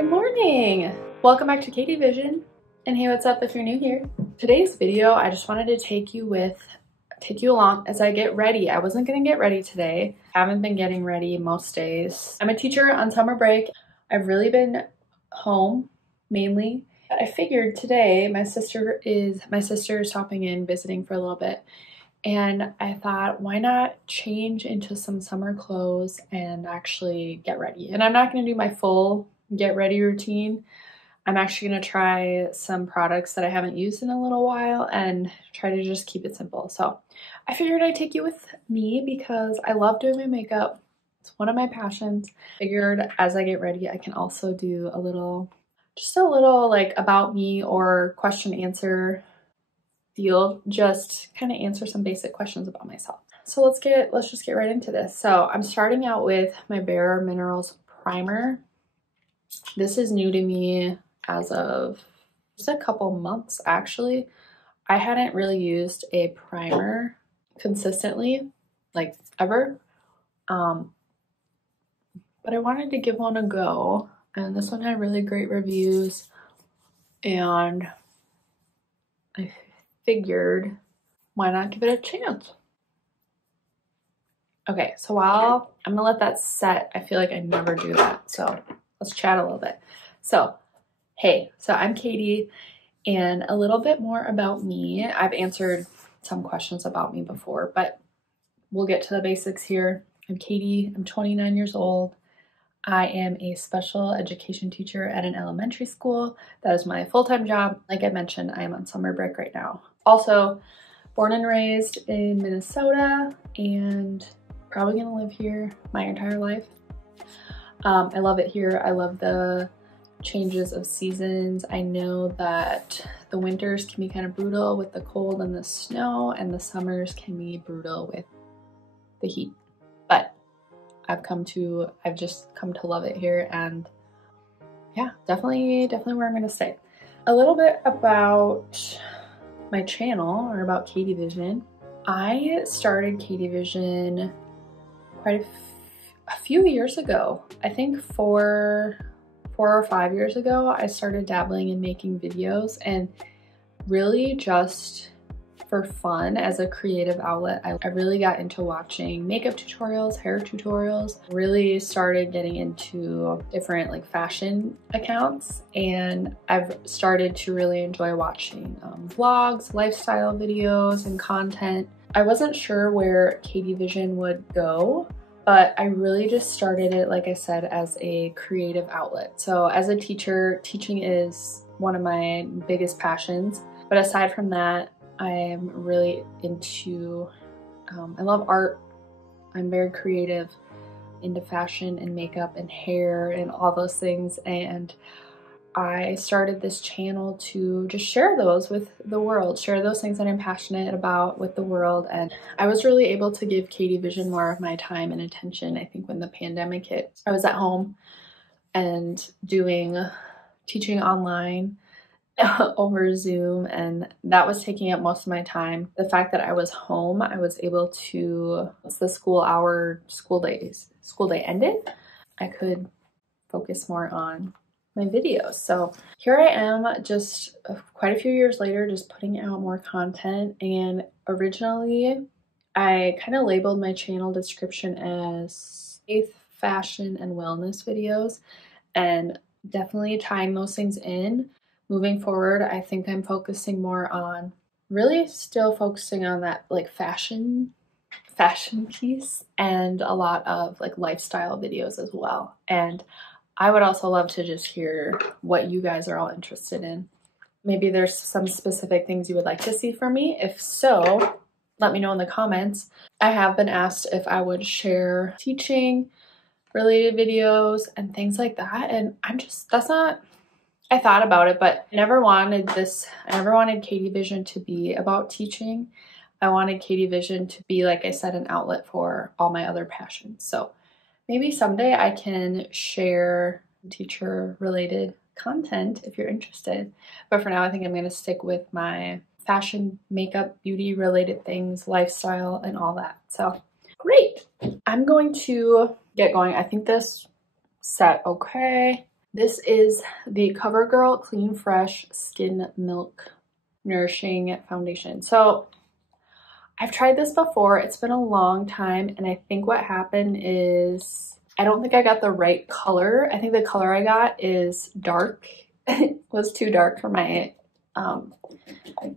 Good morning. Welcome back to KTVision. And hey, what's up if you're new here? Today's video, I just wanted to take you along as I get ready. I wasn't gonna get ready today. I haven't been getting ready most days. I'm a teacher on summer break. I've really been home mainly. I figured today my sister is stopping in, visiting for a little bit. And I thought, why not change into some summer clothes and actually get ready? And I'm not gonna do my full get ready routine. I'm actually gonna try some products that I haven't used in a little while and try to just keep it simple. So I figured I'd take you with me because I love doing my makeup. It's one of my passions. Figured as I get ready, I can also do just a little like about me or question answer deal, just kind of answer some basic questions about myself. So let's just get right into this. So I'm starting out with my Bare Minerals primer. This is new to me as of just a couple months actually. I hadn't really used a primer consistently, like ever. But I wanted to give one a go, and this one had really great reviews, and I figured why not give it a chance. Okay, so while I'm gonna let that set, I feel like I never do that, so let's chat a little bit. So hey, so I'm Katie, and a little bit more about me. I've answered some questions about me before, but we'll get to the basics here. I'm Katie, I'm 29 years old. I am a special education teacher at an elementary school. That is my full-time job. Like I mentioned, I am on summer break right now. Also, born and raised in Minnesota and probably gonna live here my entire life. I love it here. I love the changes of seasons. I know that the winters can be kind of brutal with the cold and the snow, and the summers can be brutal with the heat. But I've just come to love it here, and yeah, definitely where I'm gonna stay. A little bit about my channel, or about KTVision. I started KTVision quite a few years ago. I think four or 5 years ago, I started dabbling in making videos, and really just for fun as a creative outlet. I really got into watching makeup tutorials, hair tutorials, really started getting into different like fashion accounts, and I've started to really enjoy watching vlogs, lifestyle videos, and content. I wasn't sure where KTVision would go, but I really just started it, like I said, as a creative outlet. So as a teacher, teaching is one of my biggest passions. But aside from that, I'm really into, I love art. I'm very creative, into fashion and makeup and hair and all those things. And I started this channel to just share those with the world, share those things that I'm passionate about with the world. And I was really able to give KTVision more of my time and attention. I think when the pandemic hit, I was at home and teaching online over Zoom, and that was taking up most of my time. The fact that I was home, I was able to, once the school day ended, I could focus more on my videos. So here I am, just quite a few years later, just putting out more content. And originally I kind of labeled my channel description as faith, fashion, and wellness videos, and definitely tying those things in. Moving forward, I think I'm focusing more on, really still focusing on that like fashion piece, and a lot of like lifestyle videos as well. And I would also love to just hear what you guys are all interested in. Maybe there's some specific things you would like to see from me. If so, let me know in the comments. I have been asked if I would share teaching related videos and things like that, and I thought about it, but I never wanted KTVision to be about teaching. I wanted KTVision to be, like I said, an outlet for all my other passions. So maybe someday I can share teacher related content if you're interested. But for now, I think I'm gonna stick with my fashion, makeup, beauty related things, lifestyle, and all that. So great. I'm going to get going. I think this set okay. This is the Covergirl Clean Fresh Skin Milk Nourishing Foundation. So I've tried this before. It's been a long time, and I think what happened is I don't think I got the right color. I think the color I got is dark. It was too dark for my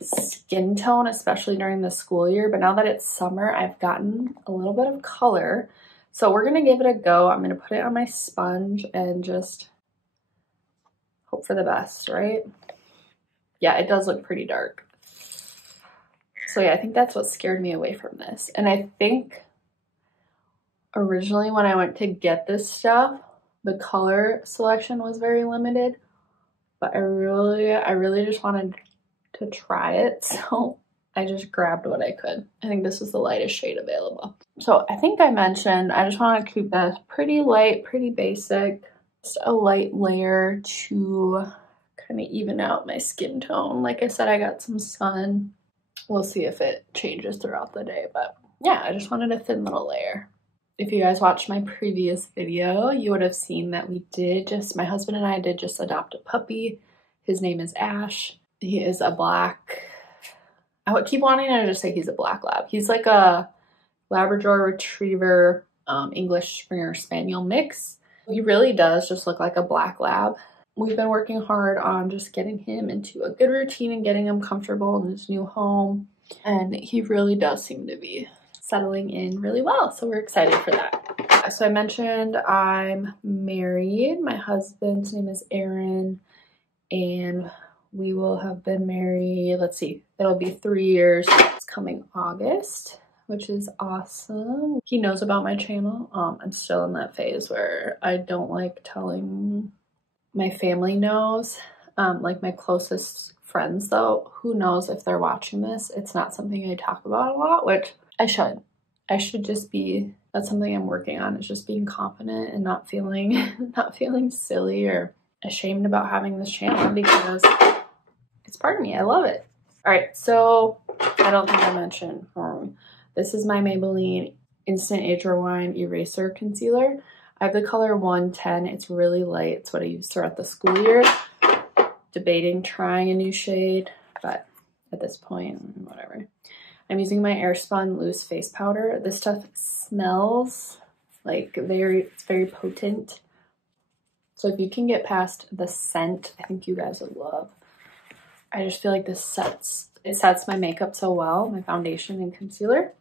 skin tone, especially during the school year. But now that it's summer, I've gotten a little bit of color. So we're gonna give it a go. I'm gonna put it on my sponge and just hope for the best, right? Yeah, it does look pretty dark. So yeah, I think that's what scared me away from this. And I think originally when I went to get this stuff, the color selection was very limited, but I really just wanted to try it. So I just grabbed what I could. I think this is the lightest shade available. So I think I mentioned, I just want to keep this pretty light, pretty basic, just a light layer to kind of even out my skin tone. Like I said, I got some sun. We'll see if it changes throughout the day, but yeah, I just wanted a thin little layer. If you guys watched my previous video, you would have seen that my husband and I did just adopt a puppy. His name is Ash. He is a black, I would keep wanting to just say he's a black lab. He's like a Labrador Retriever, English Springer Spaniel mix. He really does just look like a black lab. We've been working hard on just getting him into a good routine and getting him comfortable in his new home. And he really does seem to be settling in really well. So we're excited for that. So I mentioned I'm married. My husband's name is Aaron, and we will have been married, let's see, it'll be 3 years. It's coming August, which is awesome. He knows about my channel. I'm still in that phase where I don't like telling. My family knows, like my closest friends though, who knows if they're watching this. It's not something I talk about a lot, which I should. I should just be, that's something I'm working on, is just being confident and not feeling silly or ashamed about having this channel, because it's part of me. I love it. All right, so I don't think I mentioned, this is my Maybelline Instant Age Rewind Eraser Concealer. I have the color 110. It's really light. It's what I used throughout the school year. Debating trying a new shade, but at this point, whatever. I'm using my Airspun Loose Face Powder. This stuff smells like it's very potent. So if you can get past the scent, I think you guys would love. I just feel like it sets my makeup so well, my foundation and concealer.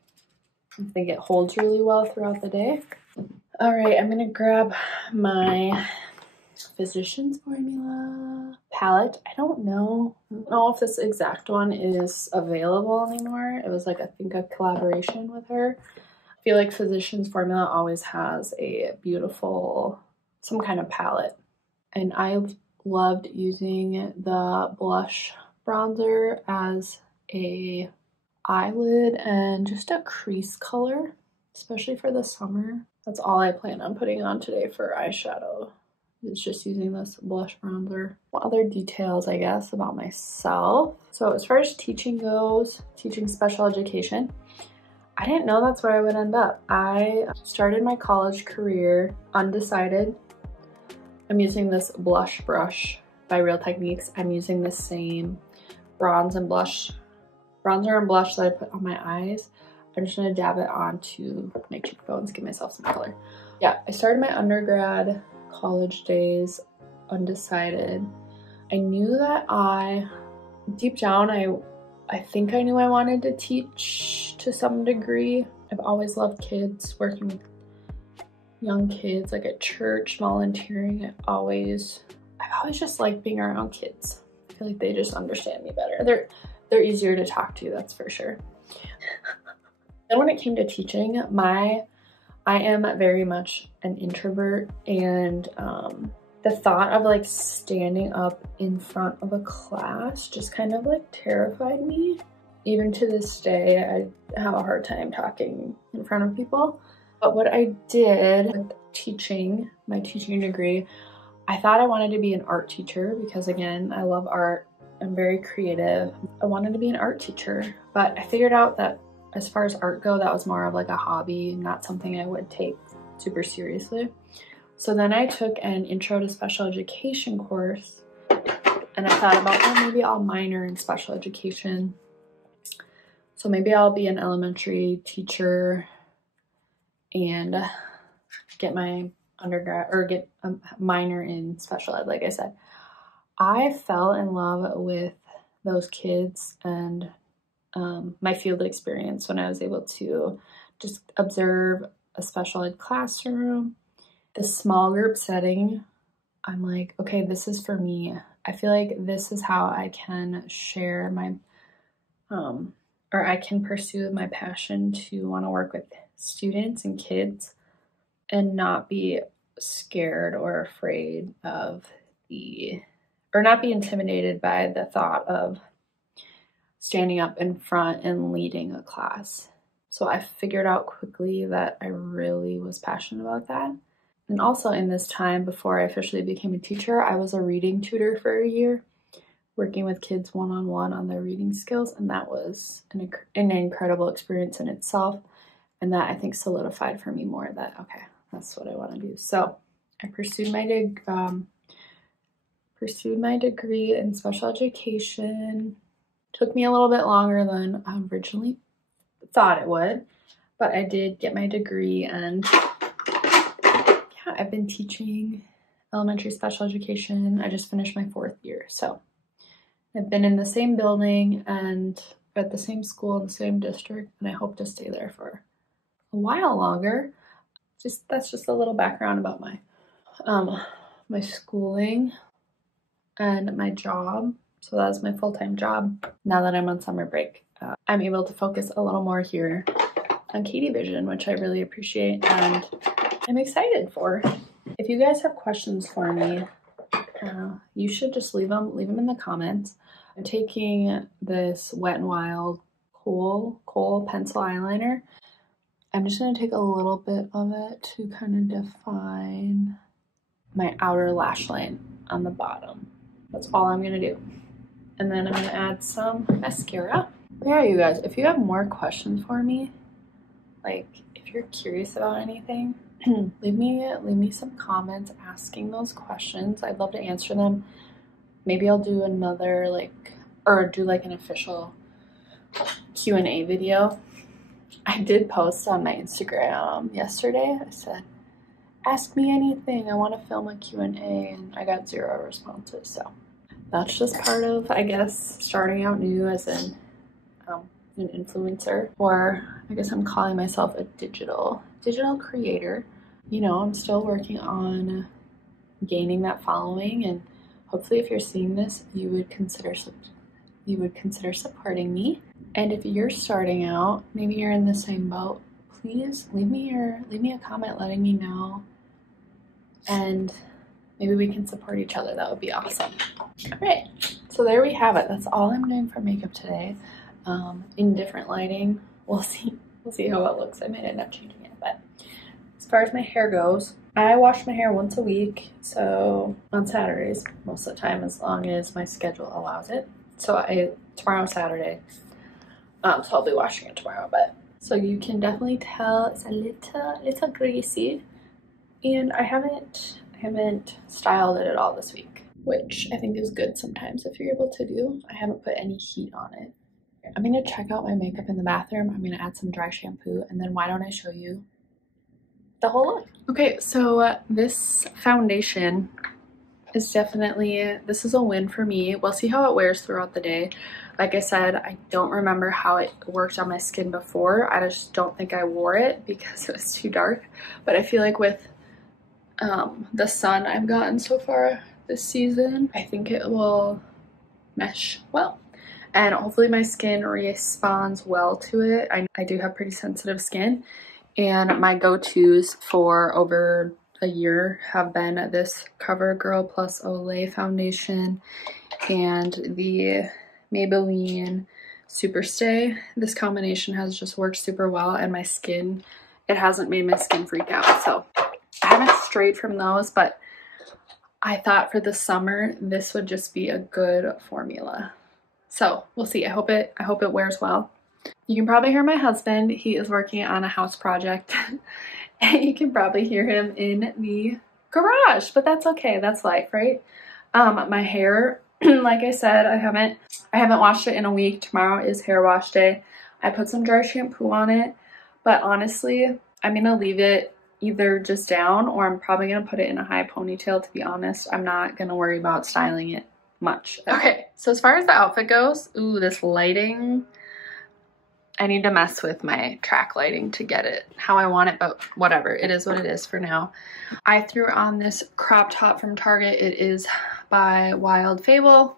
I think it holds really well throughout the day. All right, I'm gonna grab my Physicians Formula palette. I don't know if this exact one is available anymore. It was like, I think, a collaboration with her. I feel like Physicians Formula always has a beautiful, some kind of palette. And I've loved using the blush bronzer as a eyelid and just a crease color, especially for the summer. That's all I plan on putting on today for eyeshadow. It's just using this blush bronzer. Other details, I guess, about myself. So as far as teaching goes, teaching special education, I didn't know that's where I would end up. I started my college career undecided. I'm using this blush brush by Real Techniques. I'm using the same bronzer and blush that I put on my eyes. I'm just gonna dab it onto my cheekbones, give myself some color. Yeah, I started my undergrad college days undecided. I knew that deep down, I think I knew I wanted to teach to some degree. I've always loved kids, working with young kids, like at church, volunteering. I've always just liked being around kids. I feel like they just understand me better. They're easier to talk to, that's for sure. Then when it came to teaching, I am very much an introvert, and the thought of like standing up in front of a class just kind of like terrified me. Even to this day, I have a hard time talking in front of people. But what I did with teaching, my teaching degree, I thought I wanted to be an art teacher because, again, I love art. I'm very creative. I wanted to be an art teacher, but I figured out that as far as art go, that was more of like a hobby, not something I would take super seriously. So then I took an intro to special education course, and I thought about, oh, maybe I'll minor in special education. So maybe I'll be an elementary teacher and get my undergrad or get a minor in special ed. Like I said, I fell in love with those kids and my field experience when I was able to just observe a special ed classroom, the small group setting. I'm like, okay, this is for me. I feel like this is how I can share my, or I can pursue my passion to want to work with students and kids and not be scared or afraid of or not be intimidated by the thought of standing up in front and leading a class. So I figured out quickly that I really was passionate about that. And also in this time before I officially became a teacher, I was a reading tutor for a year, working with kids one-on-one on their reading skills. And that was an incredible experience in itself. And that I think solidified for me more that, okay, that's what I want to do. So I pursued my degree in special education. Took me a little bit longer than I originally thought it would, but I did get my degree, and yeah, I've been teaching elementary special education. I just finished my 4th year, so I've been in the same building and at the same school in the same district, and I hope to stay there for a while longer. That's just a little background about my schooling and my job. So that's my full-time job. Now that I'm on summer break, I'm able to focus a little more here on KTVision, which I really appreciate and I'm excited for. If you guys have questions for me, you should just leave them in the comments. I'm taking this Wet n Wild Kohl pencil eyeliner. I'm just going to take a little bit of it to kind of define my outer lash line on the bottom. That's all I'm going to do. And then I'm going to add some mascara. Yeah, you guys, if you have more questions for me, like if you're curious about anything, leave me some comments asking those questions. I'd love to answer them. Maybe I'll do another do an official Q&A video. I did post on my Instagram yesterday. I said, ask me anything. I want to film a Q&A, and I got 0 responses. So that's just part of, I guess, starting out new as an influencer, or I guess I'm calling myself a digital creator. You know, I'm still working on gaining that following, and hopefully if you're seeing this, you would consider supporting me. And if you're starting out, maybe you're in the same boat, please leave me a comment letting me know, and maybe we can support each other. That would be awesome. All right, so there we have it. That's all I'm doing for makeup today. In different lighting. We'll see how it looks. I might end up changing it, but as far as my hair goes, I wash my hair once a week, so on Saturdays most of the time, as long as my schedule allows it. So tomorrow's Saturday, so I'll be washing it tomorrow. But so you can definitely tell it's a little greasy, and I haven't styled it at all this week, which I think is good sometimes if you're able to do. I haven't put any heat on it. I'm gonna check out my makeup in the bathroom. I'm gonna add some dry shampoo, and then why don't I show you the whole look? Okay, so this foundation is this is a win for me. We'll see how it wears throughout the day. Like I said, I don't remember how it worked on my skin before. I just don't think I wore it because it was too dark. But I feel like with the sun I've gotten so far this season, I think it will mesh well. And hopefully my skin responds well to it. I do have pretty sensitive skin, and my go-tos for over a year have been this Covergirl plus Olay foundation and the Maybelline Superstay. This combination has just worked super well, and my skin, it hasn't made my skin freak out. So I haven't strayed from those, but I thought for the summer this would just be a good formula. So we'll see. I hope it wears well. You can probably hear my husband. He is working on a house project. And you can probably hear him in the garage, but that's okay. That's life, right? My hair, like I said, I haven't washed it in a week. Tomorrow is hair wash day. I put some dry shampoo on it, but honestly, I'm gonna leave it either just down or I'm probably gonna put it in a high ponytail, to be honest. I'm not gonna worry about styling it much. Okay, so as far as the outfit goes, ooh, this lighting, I need to mess with my track lighting to get it how I want it, but whatever, it is what it is for now. I threw on this crop top from Target. It is by Wild Fable.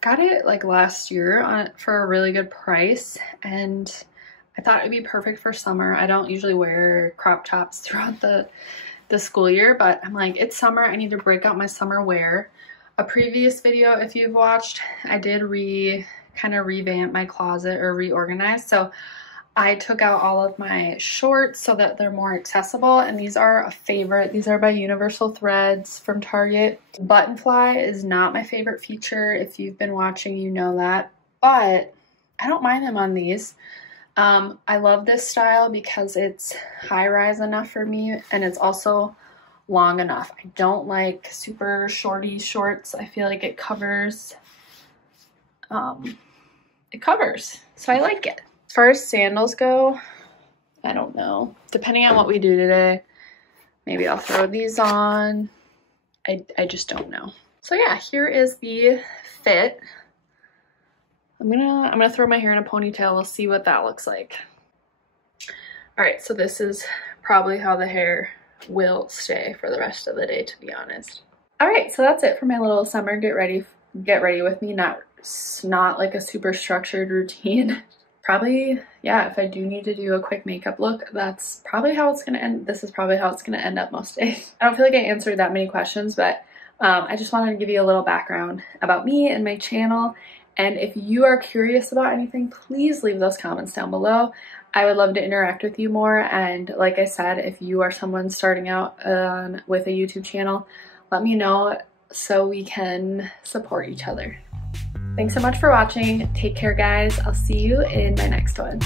Got it like last year for a really good price, and I thought it would be perfect for summer. I don't usually wear crop tops throughout the school year, but I'm like, it's summer, I need to break out my summer wear. A previous video, if you've watched, I did kind of revamp my closet or reorganize. So I took out all of my shorts so that they're more accessible, and these are a favorite. These are by Universal Threads from Target. Button fly is not my favorite feature. If you've been watching, you know that, but I don't mind them on these. I love this style because it's high-rise enough for me, and it's also long enough. I don't like super shorty shorts. I feel like it covers, so I like it. As far as sandals go, I don't know. Depending on what we do today, maybe I'll throw these on. I just don't know. So yeah, here is the fit. I'm gonna throw my hair in a ponytail. We'll see what that looks like. All right, so this is probably how the hair will stay for the rest of the day, to be honest. All right, so that's it for my little summer get ready with me. Not like a super structured routine. Probably, yeah, if I do need to do a quick makeup look, that's probably how it's gonna end. This is probably how it's gonna end up most days. I don't feel like I answered that many questions, but I just wanted to give you a little background about me and my channel. And if you are curious about anything, please leave those comments down below. I would love to interact with you more. And like I said, if you are someone starting out with a YouTube channel, let me know so we can support each other. Thanks so much for watching. Take care, guys. I'll see you in my next one.